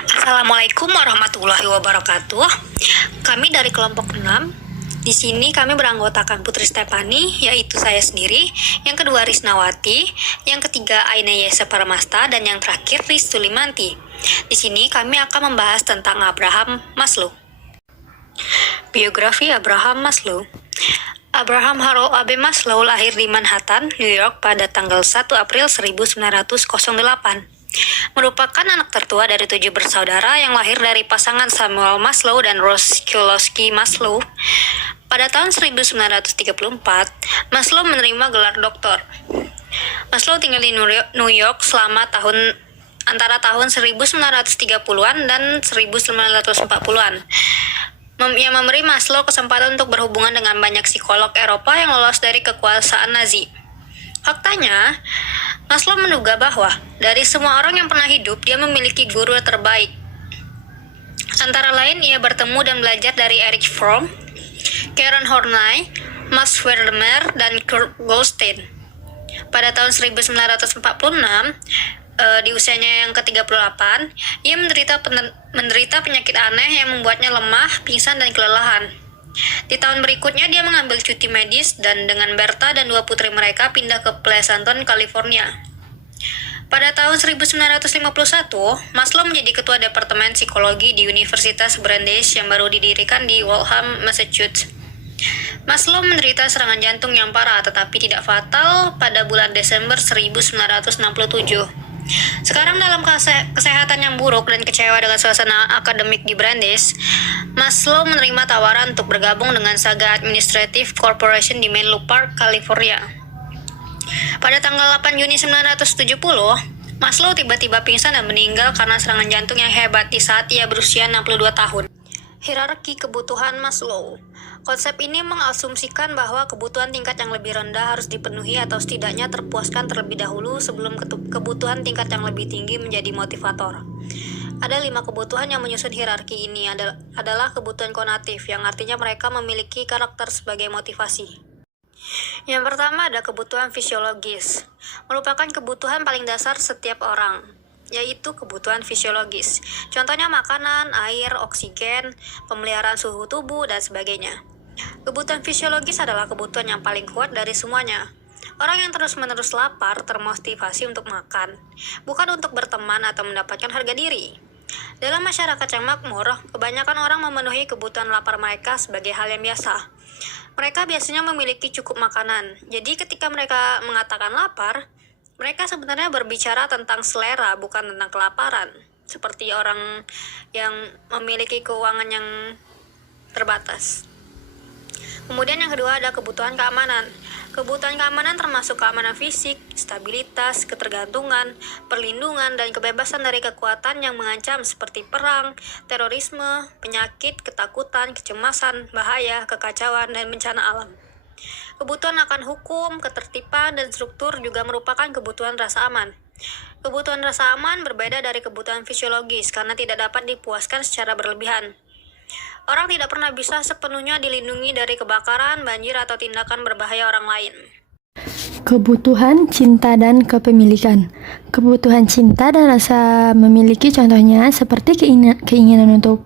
Assalamualaikum warahmatullahi wabarakatuh. Kami dari kelompok 6. Di sini kami beranggotakan Putri Stefani, yaitu saya sendiri, yang kedua Risnawati, yang ketiga Aina Yesa Paramasta, dan yang terakhir Ristu Limanti. Di sini kami akan membahas tentang Abraham Maslow. Biografi Abraham Maslow. Abraham Harold Abe Maslow lahir di Manhattan, New York pada tanggal 1 April 1908. Merupakan anak tertua dari 7 bersaudara yang lahir dari pasangan Samuel Maslow dan Rose Kiolowski Maslow. Pada tahun 1934, Maslow menerima gelar doktor. Maslow tinggal di New York selama antara tahun 1930-an dan 1940-an. Yang memberi Maslow kesempatan untuk berhubungan dengan banyak psikolog Eropa yang lolos dari kekuasaan Nazi. Faktanya, Maslow menduga bahwa dari semua orang yang pernah hidup, dia memiliki guru terbaik. Antara lain, ia bertemu dan belajar dari Erich Fromm, Karen Horney, Max Wertheimer, dan Kurt Goldstein. Pada tahun 1946, di usianya yang ke-38, ia menderita penyakit aneh yang membuatnya lemah, pingsan, dan kelelahan. Di tahun berikutnya, dia mengambil cuti medis dan dengan Bertha dan 2 putri mereka pindah ke Pleasanton, California. Pada tahun 1951, Maslow menjadi ketua Departemen Psikologi di Universitas Brandeis yang baru didirikan di Waltham, Massachusetts. Maslow menderita serangan jantung yang parah tetapi tidak fatal pada bulan Desember 1967. Sekarang dalam kesehatan yang buruk dan kecewa dengan suasana akademik di Brandeis, Maslow menerima tawaran untuk bergabung dengan Saga Administrative Corporation di Menlo Park, California. Pada tanggal 8 Juni 1970, Maslow tiba-tiba pingsan dan meninggal karena serangan jantung yang hebat di saat ia berusia 62 tahun. Hierarki kebutuhan Maslow. Konsep ini mengasumsikan bahwa kebutuhan tingkat yang lebih rendah harus dipenuhi atau setidaknya terpuaskan terlebih dahulu sebelum kebutuhan tingkat yang lebih tinggi menjadi motivator. Ada 5 kebutuhan yang menyusun hierarki ini adalah kebutuhan konatif, yang artinya mereka memiliki karakter sebagai motivasi. Yang pertama ada kebutuhan fisiologis, merupakan kebutuhan paling dasar setiap orang, yaitu kebutuhan fisiologis. Contohnya makanan, air, oksigen, pemeliharaan suhu tubuh, dan sebagainya. Kebutuhan fisiologis adalah kebutuhan yang paling kuat dari semuanya. Orang yang terus-menerus lapar termotivasi untuk makan, bukan untuk berteman atau mendapatkan harga diri. Dalam masyarakat yang makmur, kebanyakan orang memenuhi kebutuhan lapar mereka sebagai hal yang biasa. Mereka biasanya memiliki cukup makanan, jadi ketika mereka mengatakan lapar, mereka sebenarnya berbicara tentang selera, bukan tentang kelaparan. Seperti orang yang memiliki keuangan yang terbatas. Kemudian yang kedua ada kebutuhan keamanan. Kebutuhan keamanan termasuk keamanan fisik, stabilitas, ketergantungan, perlindungan, dan kebebasan dari kekuatan yang mengancam seperti perang, terorisme, penyakit, ketakutan, kecemasan, bahaya, kekacauan, dan bencana alam. Kebutuhan akan hukum, ketertiban, dan struktur juga merupakan kebutuhan rasa aman. Kebutuhan rasa aman berbeda dari kebutuhan fisiologis karena tidak dapat dipuaskan secara berlebihan. Orang tidak pernah bisa sepenuhnya dilindungi dari kebakaran, banjir, atau tindakan berbahaya orang lain. Kebutuhan cinta dan kepemilikan. Kebutuhan cinta dan rasa memiliki contohnya seperti keinginan untuk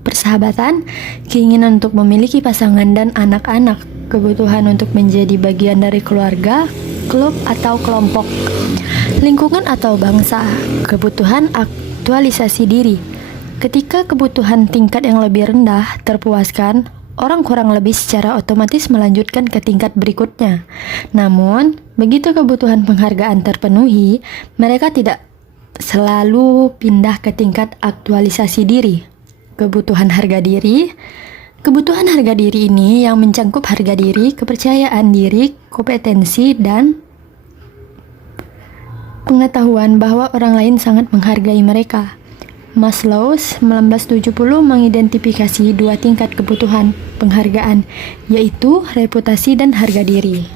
persahabatan, keinginan untuk memiliki pasangan dan anak-anak, kebutuhan untuk menjadi bagian dari keluarga, klub atau kelompok, lingkungan atau bangsa, kebutuhan aktualisasi diri. Ketika kebutuhan tingkat yang lebih rendah terpuaskan, orang kurang lebih secara otomatis melanjutkan ke tingkat berikutnya. Namun, begitu kebutuhan penghargaan terpenuhi, mereka tidak selalu pindah ke tingkat aktualisasi diri. Kebutuhan harga diri. Kebutuhan harga diri ini yang mencangkup harga diri, kepercayaan diri, kompetensi, dan pengetahuan bahwa orang lain sangat menghargai mereka. Maslow 1970 mengidentifikasi 2 tingkat kebutuhan penghargaan, yaitu reputasi dan harga diri.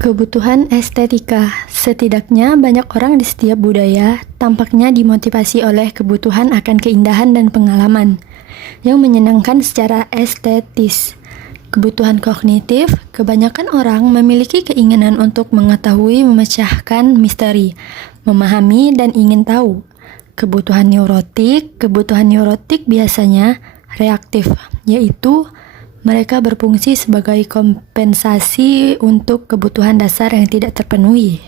Kebutuhan estetika. Setidaknya banyak orang di setiap budaya tampaknya dimotivasi oleh kebutuhan akan keindahan dan pengalaman yang menyenangkan secara estetis. Kebutuhan kognitif. Kebanyakan orang memiliki keinginan untuk mengetahui, memecahkan misteri, memahami, dan ingin tahu. Kebutuhan neurotik biasanya reaktif, yaitu mereka berfungsi sebagai kompensasi untuk kebutuhan dasar yang tidak terpenuhi.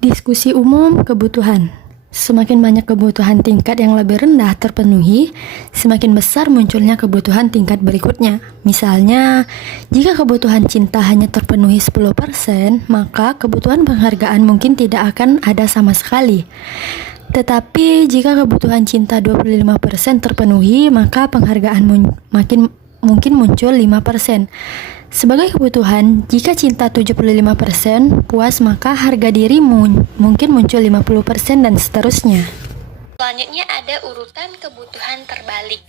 Diskusi umum kebutuhan. Semakin banyak kebutuhan tingkat yang lebih rendah terpenuhi, semakin besar munculnya kebutuhan tingkat berikutnya. Misalnya, jika kebutuhan cinta hanya terpenuhi 10%, maka kebutuhan penghargaan mungkin tidak akan ada sama sekali. Tetapi jika kebutuhan cinta 25% terpenuhi, maka penghargaan mungkin muncul 5%. Sebagai kebutuhan, jika cinta 75% puas, maka harga diri mungkin muncul 50% dan seterusnya. Selanjutnya ada urutan kebutuhan terbalik.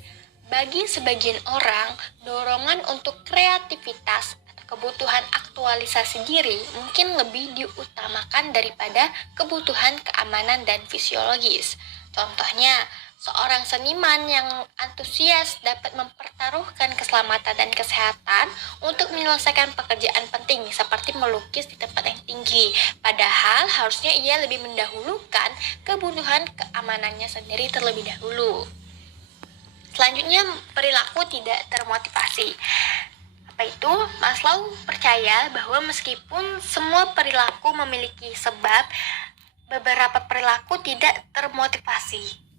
Bagi sebagian orang, dorongan untuk kreativitas atau kebutuhan aktualisasi diri mungkin lebih diutamakan daripada kebutuhan keamanan dan fisiologis. Contohnya, seorang seniman yang antusias dapat mempertaruhkan keselamatan dan kesehatan untuk menyelesaikan pekerjaan penting seperti melukis di tempat yang tinggi. Padahal harusnya ia lebih mendahulukan kebutuhan keamanannya sendiri terlebih dahulu. Selanjutnya, perilaku tidak termotivasi. Apa itu? Maslow percaya bahwa meskipun semua perilaku memiliki sebab, beberapa perilaku tidak termotivasi.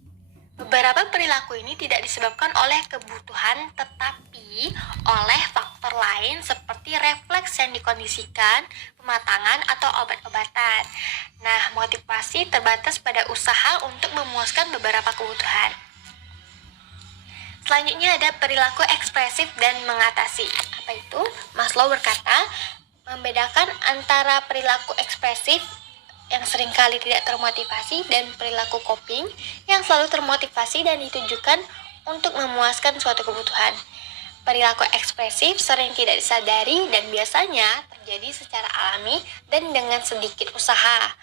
Beberapa perilaku ini tidak disebabkan oleh kebutuhan, tetapi oleh faktor lain seperti refleks yang dikondisikan, pematangan, atau obat-obatan. Nah, motivasi terbatas pada usaha untuk memuaskan beberapa kebutuhan. Selanjutnya ada perilaku ekspresif dan mengatasi. Apa itu? Maslow berkata, membedakan antara perilaku ekspresif yang seringkali tidak termotivasi dan perilaku coping yang selalu termotivasi dan ditujukan untuk memuaskan suatu kebutuhan. Perilaku ekspresif sering tidak disadari dan biasanya terjadi secara alami dan dengan sedikit usaha.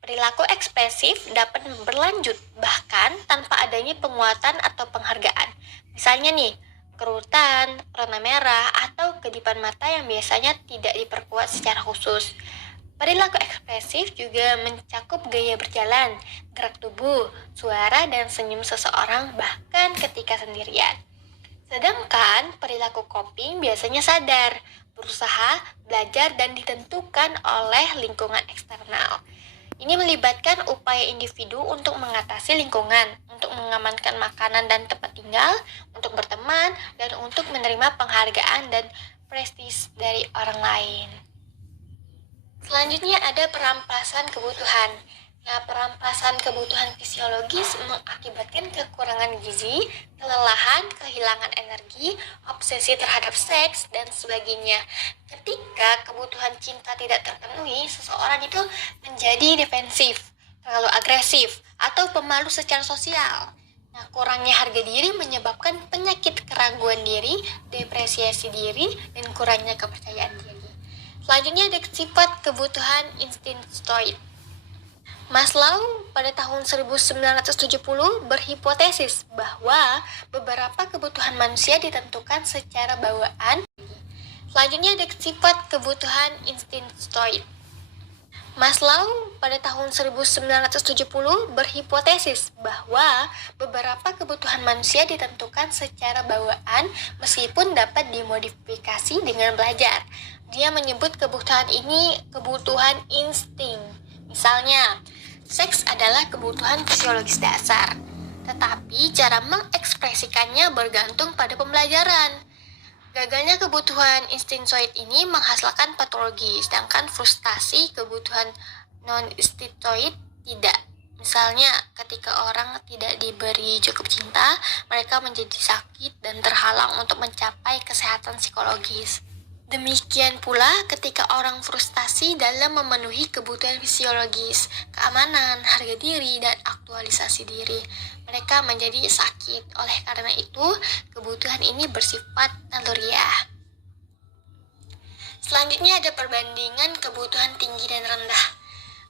Perilaku ekspresif dapat berlanjut bahkan tanpa adanya penguatan atau penghargaan. Misalnya nih, kerutan, warna merah, atau kedipan mata yang biasanya tidak diperkuat secara khusus. Perilaku ekspresif juga mencakup gaya berjalan, gerak tubuh, suara, dan senyum seseorang bahkan ketika sendirian. Sedangkan perilaku coping biasanya sadar, berusaha, belajar, dan ditentukan oleh lingkungan eksternal. Ini melibatkan upaya individu untuk mengatasi lingkungan, untuk mengamankan makanan dan tempat tinggal, untuk berteman, dan untuk menerima penghargaan dan prestis dari orang lain. Selanjutnya ada perampasan kebutuhan. Nah, perampasan kebutuhan fisiologis mengakibatkan kekurangan gizi, kelelahan, kehilangan energi, obsesi terhadap seks, dan sebagainya. Ketika kebutuhan cinta tidak terpenuhi, seseorang itu menjadi defensif, terlalu agresif, atau pemalu secara sosial. Nah, kurangnya harga diri menyebabkan penyakit keraguan diri, depresiasi diri, dan kurangnya kepercayaan diri. Selanjutnya ada sifat kebutuhan instintoid. Maslow pada tahun 1970 berhipotesis bahwa beberapa kebutuhan manusia ditentukan secara bawaan. Selanjutnya ada sifat kebutuhan instintoid. Maslow pada tahun 1970 berhipotesis bahwa beberapa kebutuhan manusia ditentukan secara bawaan meskipun dapat dimodifikasi dengan belajar. Dia menyebut kebutuhan ini kebutuhan insting. Misalnya, seks adalah kebutuhan fisiologis dasar, tetapi cara mengekspresikannya bergantung pada pembelajaran. Gagalnya kebutuhan instintoid ini menghasilkan patologi, sedangkan frustasi kebutuhan non-instintoid tidak. Misalnya, ketika orang tidak diberi cukup cinta, mereka menjadi sakit dan terhalang untuk mencapai kesehatan psikologis. Demikian pula ketika orang frustasi dalam memenuhi kebutuhan fisiologis, keamanan, harga diri, dan aktualisasi diri. Mereka menjadi sakit. Oleh karena itu, kebutuhan ini bersifat naluriah. Selanjutnya ada perbandingan kebutuhan tinggi dan rendah.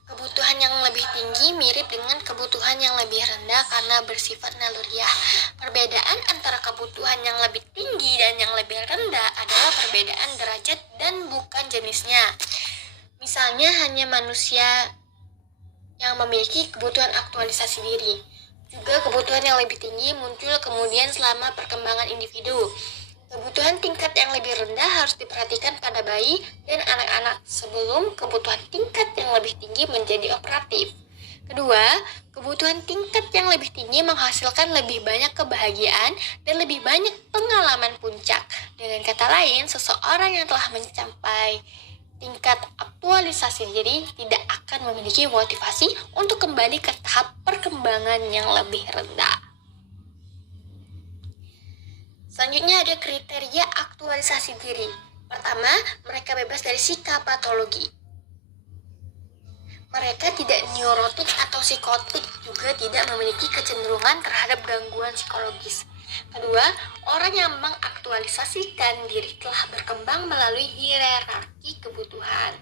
Kebutuhan yang lebih tinggi mirip dengan kebutuhan yang lebih rendah karena bersifat naluriah. Perbedaan antara kebutuhan yang lebih tinggi dan yang lebih rendah adalah perbedaan derajat dan bukan jenisnya. Misalnya hanya manusia yang memiliki kebutuhan aktualisasi diri. Juga kebutuhan yang lebih tinggi muncul kemudian selama perkembangan individu. Kebutuhan tingkat yang lebih rendah harus diperhatikan pada bayi dan anak-anak sebelum kebutuhan tingkat yang lebih tinggi menjadi operatif. Kedua, kebutuhan tingkat yang lebih tinggi menghasilkan lebih banyak kebahagiaan dan lebih banyak pengalaman puncak. Dengan kata lain, seseorang yang telah mencapai tingkat aktualisasi diri tidak akan memiliki motivasi untuk kembali ke tahap perkembangan yang lebih rendah. Selanjutnya ada kriteria aktualisasi diri. Pertama, mereka bebas dari psikopatologi. Mereka tidak neurotik atau psikotik, juga tidak memiliki kecenderungan terhadap gangguan psikologis. Kedua, orang yang mengaktualisasikan diri telah berkembang melalui hierarki kebutuhan.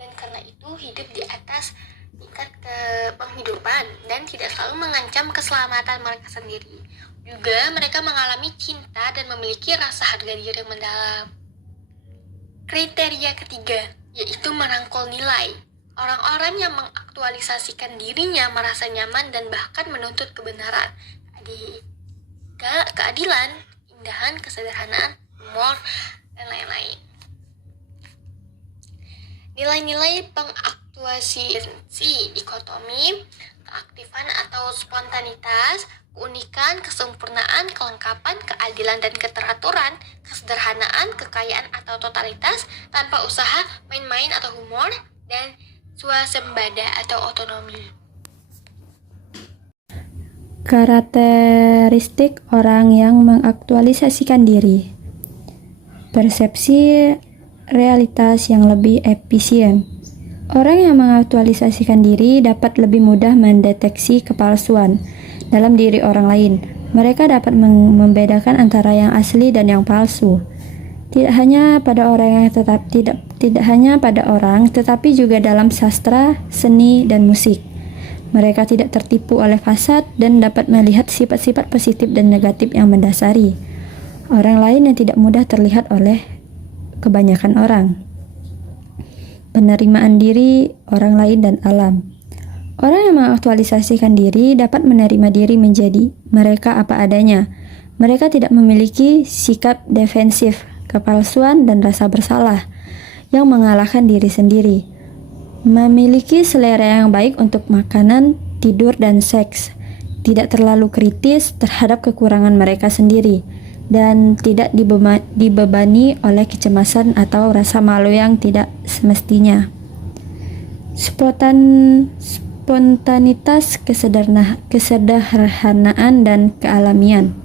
Dan karena itu hidup di atas tingkat penghidupan dan tidak selalu mengancam keselamatan mereka sendiri. Juga mereka mengalami cinta dan memiliki rasa harga diri yang mendalam. Kriteria ketiga, yaitu merangkul nilai. Orang-orang yang mengaktualisasikan dirinya merasa nyaman dan bahkan menuntut kebenaran, keadilan, keindahan, kesederhanaan, humor, dan lain-lain. Nilai-nilai pengaktualisasi dikotomi, keaktifan atau spontanitas, keunikan, kesempurnaan, kelengkapan, keadilan dan keteraturan, kesederhanaan, kekayaan atau totalitas, tanpa usaha, main-main atau humor, dan swasembada atau otonomi. Karakteristik orang yang mengaktualisasikan diri. Persepsi realitas yang lebih efisien. Orang yang mengaktualisasikan diri dapat lebih mudah mendeteksi kepalsuan dalam diri orang lain. Mereka dapat membedakan antara yang asli dan yang palsu. Tidak hanya pada orang, tetapi juga dalam sastra, seni, dan musik. Mereka tidak tertipu oleh fasad dan dapat melihat sifat-sifat positif dan negatif yang mendasari orang lain yang tidak mudah terlihat oleh kebanyakan orang. Penerimaan diri orang lain dan alam. Orang yang mengaktualisasikan diri dapat menerima diri menjadi mereka apa adanya. Mereka tidak memiliki sikap defensif, kepalsuan, dan rasa bersalah yang mengalahkan diri sendiri. Memiliki selera yang baik untuk makanan, tidur, dan seks. Tidak terlalu kritis terhadap kekurangan mereka sendiri dan tidak dibebani oleh kecemasan atau rasa malu yang tidak semestinya. Spontanitas, kesederhanaan, dan kealamian.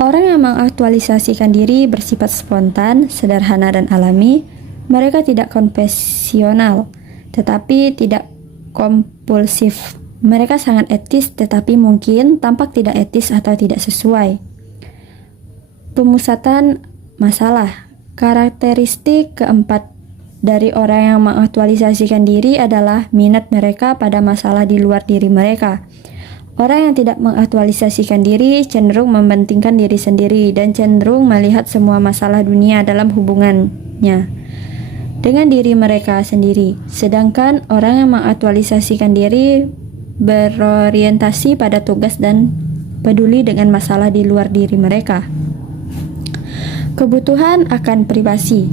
Orang yang mengaktualisasikan diri bersifat spontan, sederhana, dan alami. Mereka tidak konvensional, tetapi tidak kompulsif. Mereka sangat etis, tetapi mungkin tampak tidak etis atau tidak sesuai. Pemusatan masalah. Karakteristik keempat dari orang yang mengaktualisasikan diri adalah minat mereka pada masalah di luar diri mereka. Orang yang tidak mengaktualisasikan diri cenderung mementingkan diri sendiri dan cenderung melihat semua masalah dunia dalam hubungannya dengan diri mereka sendiri. Sedangkan orang yang mengaktualisasikan diri berorientasi pada tugas dan peduli dengan masalah di luar diri mereka. Kebutuhan akan privasi.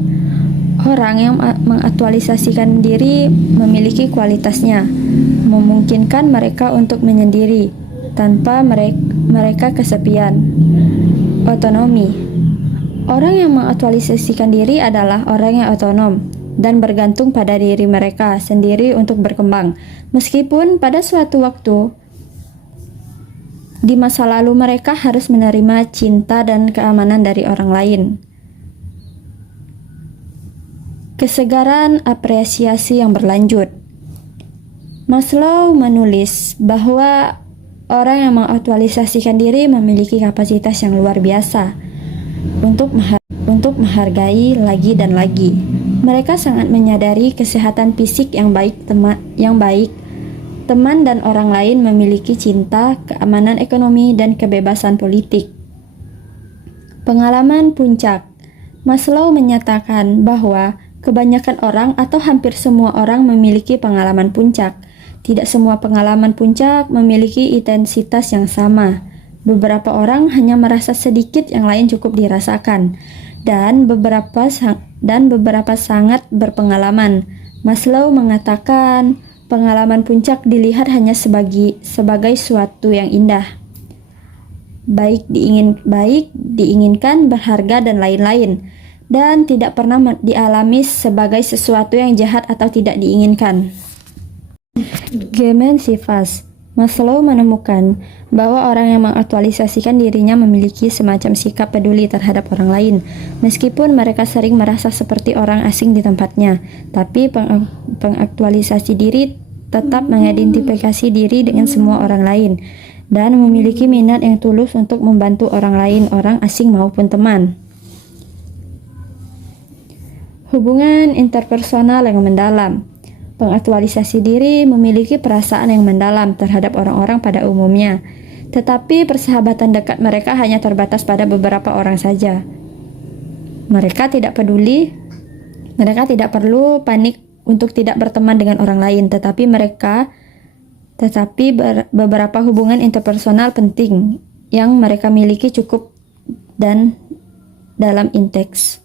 Orang yang mengaktualisasikan diri memiliki kualitasnya, memungkinkan mereka untuk menyendiri tanpa mereka kesepian. Otonomi. Orang yang mengaktualisasikan diri adalah orang yang otonom dan bergantung pada diri mereka sendiri untuk berkembang, meskipun pada suatu waktu di masa lalu mereka harus menerima cinta dan keamanan dari orang lain. Kesegaran apresiasi yang berlanjut. Maslow menulis bahwa orang yang mengaktualisasikan diri memiliki kapasitas yang luar biasa untuk menghargai lagi dan lagi. Mereka sangat menyadari kesehatan fisik yang baik, teman dan orang lain memiliki cinta, keamanan ekonomi, dan kebebasan politik. Pengalaman puncak. Maslow menyatakan bahwa Kebanyakan orang atau hampir semua orang memiliki pengalaman puncak. Tidak semua pengalaman puncak memiliki intensitas yang sama. Beberapa orang hanya merasa sedikit, yang lain cukup dirasakan, dan beberapa sangat berpengalaman. Maslow mengatakan, pengalaman puncak dilihat hanya sebagai suatu yang indah, baik diinginkan, berharga, dan lain-lain, dan tidak pernah dialami sebagai sesuatu yang jahat atau tidak diinginkan. Gemen Sifas. Maslow menemukan bahwa orang yang mengaktualisasikan dirinya memiliki semacam sikap peduli terhadap orang lain, meskipun mereka sering merasa seperti orang asing di tempatnya. Tapi pengaktualisasi diri tetap mengidentifikasi diri dengan semua orang lain dan memiliki minat yang tulus untuk membantu orang lain, orang asing maupun teman. Hubungan interpersonal yang mendalam. Pengaktualisasi diri memiliki perasaan yang mendalam terhadap orang-orang pada umumnya, tetapi persahabatan dekat mereka hanya terbatas pada beberapa orang saja. Mereka tidak perlu panik untuk tidak berteman dengan orang lain, tetapi beberapa hubungan interpersonal penting yang mereka miliki cukup dan dalam inteks.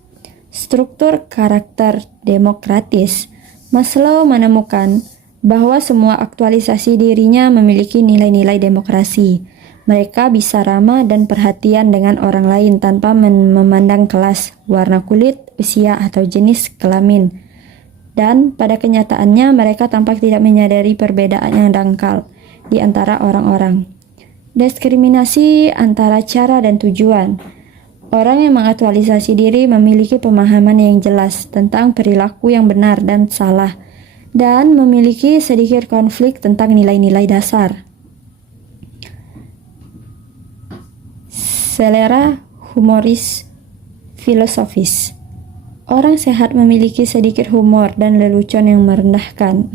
Struktur karakter demokratis. Maslow menemukan bahwa semua aktualisasi dirinya memiliki nilai-nilai demokrasi. Mereka bisa ramah dan perhatian dengan orang lain tanpa memandang kelas, warna kulit, usia, atau jenis kelamin. Dan pada kenyataannya mereka tampak tidak menyadari perbedaan yang dangkal di antara orang-orang. Diskriminasi antara cara dan tujuan. Orang yang mengaktualisasi diri memiliki pemahaman yang jelas tentang perilaku yang benar dan salah, dan memiliki sedikit konflik tentang nilai-nilai dasar. Selera humoris filosofis. Orang sehat memiliki sedikit humor dan lelucon yang merendahkan.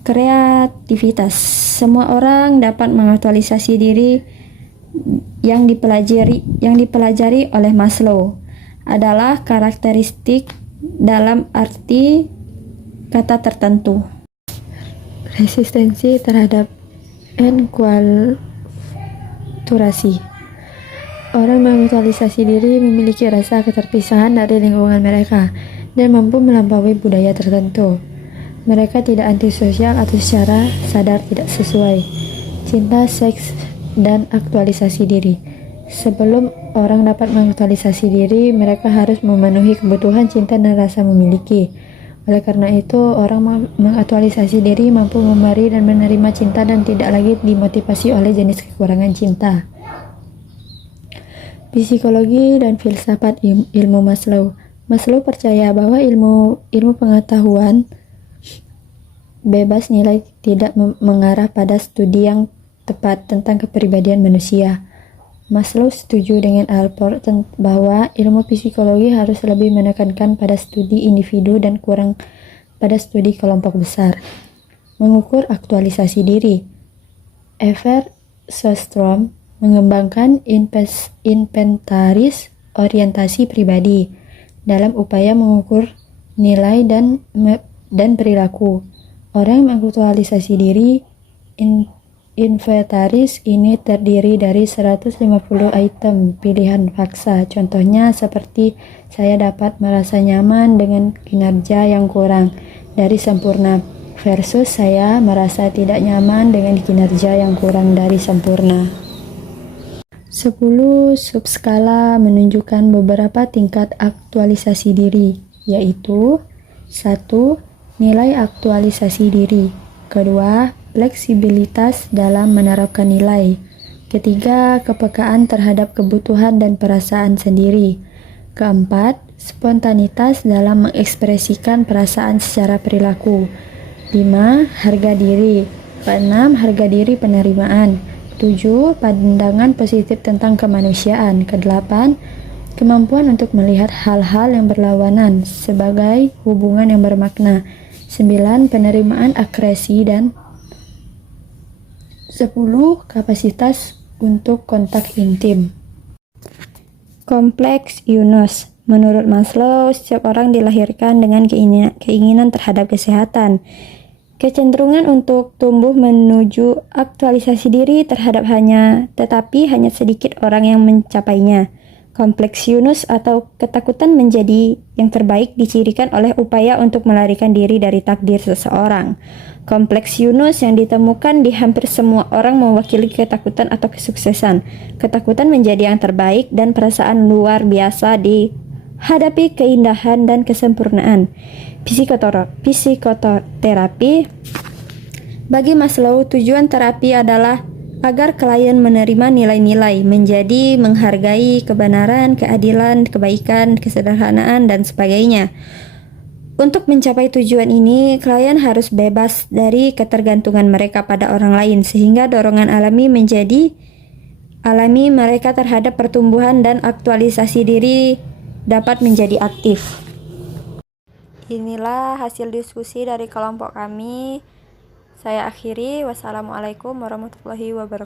Kreativitas. Semua orang dapat mengaktualisasi diri. Yang dipelajari oleh Maslow adalah karakteristik dalam arti kata tertentu. Resistensi terhadap enkulturasi. Orang mengaktualisasi diri memiliki rasa keterpisahan dari lingkungan mereka dan mampu melampaui budaya tertentu. Mereka tidak antisosial atau secara sadar tidak sesuai. Cinta, seks, dan aktualisasi diri. Sebelum orang dapat mengaktualisasi diri, mereka harus memenuhi kebutuhan cinta dan rasa memiliki. Oleh karena itu, orang mengaktualisasi diri mampu memberi dan menerima cinta dan tidak lagi dimotivasi oleh jenis kekurangan cinta. Psikologi dan filsafat ilmu Maslow. Maslow percaya bahwa ilmu pengetahuan bebas nilai tidak mengarah pada studi yang tepat tentang kepribadian manusia. Maslow setuju dengan Alport bahwa ilmu psikologi harus lebih menekankan pada studi individu dan kurang pada studi kelompok besar. Mengukur aktualisasi diri. Evert Sjöström mengembangkan inventaris orientasi pribadi dalam upaya mengukur nilai dan perilaku. Orang yang mengaktualisasi diri, inventaris ini terdiri dari 150 item pilihan paksa. Contohnya seperti saya dapat merasa nyaman dengan kinerja yang kurang dari sempurna versus saya merasa tidak nyaman dengan kinerja yang kurang dari sempurna. 10 subskala menunjukkan beberapa tingkat aktualisasi diri, yaitu 1. Nilai aktualisasi diri. Kedua, fleksibilitas dalam menerapkan nilai. Ketiga, kepekaan terhadap kebutuhan dan perasaan sendiri. Keempat, spontanitas dalam mengekspresikan perasaan secara perilaku. 5. Harga diri. Keenam, harga diri penerimaan. 7. Pandangan positif tentang kemanusiaan. Kedelapan, kemampuan untuk melihat hal-hal yang berlawanan sebagai hubungan yang bermakna. 9. Penerimaan akresi dan 10. Kapasitas untuk kontak intim. Kompleks Yunus. Menurut Maslow, setiap orang dilahirkan dengan keinginan terhadap kesehatan, kecenderungan untuk tumbuh menuju aktualisasi diri tetapi hanya sedikit orang yang mencapainya. Kompleks Yunus atau ketakutan menjadi yang terbaik dicirikan oleh upaya untuk melarikan diri dari takdir seseorang. Kompleks Yunus yang ditemukan di hampir semua orang mewakili ketakutan atau kesuksesan. Ketakutan menjadi yang terbaik dan perasaan luar biasa dihadapi keindahan dan kesempurnaan. Psikoterapi. Bagi Maslow, tujuan terapi adalah agar klien menerima nilai-nilai, menjadi menghargai kebenaran, keadilan, kebaikan, kesederhanaan, dan sebagainya. Untuk mencapai tujuan ini, klien harus bebas dari ketergantungan mereka pada orang lain, sehingga dorongan alami mereka terhadap pertumbuhan dan aktualisasi diri dapat menjadi aktif. Inilah hasil diskusi dari kelompok kami. Saya akhiri. Wassalamualaikum warahmatullahi wabarakatuh.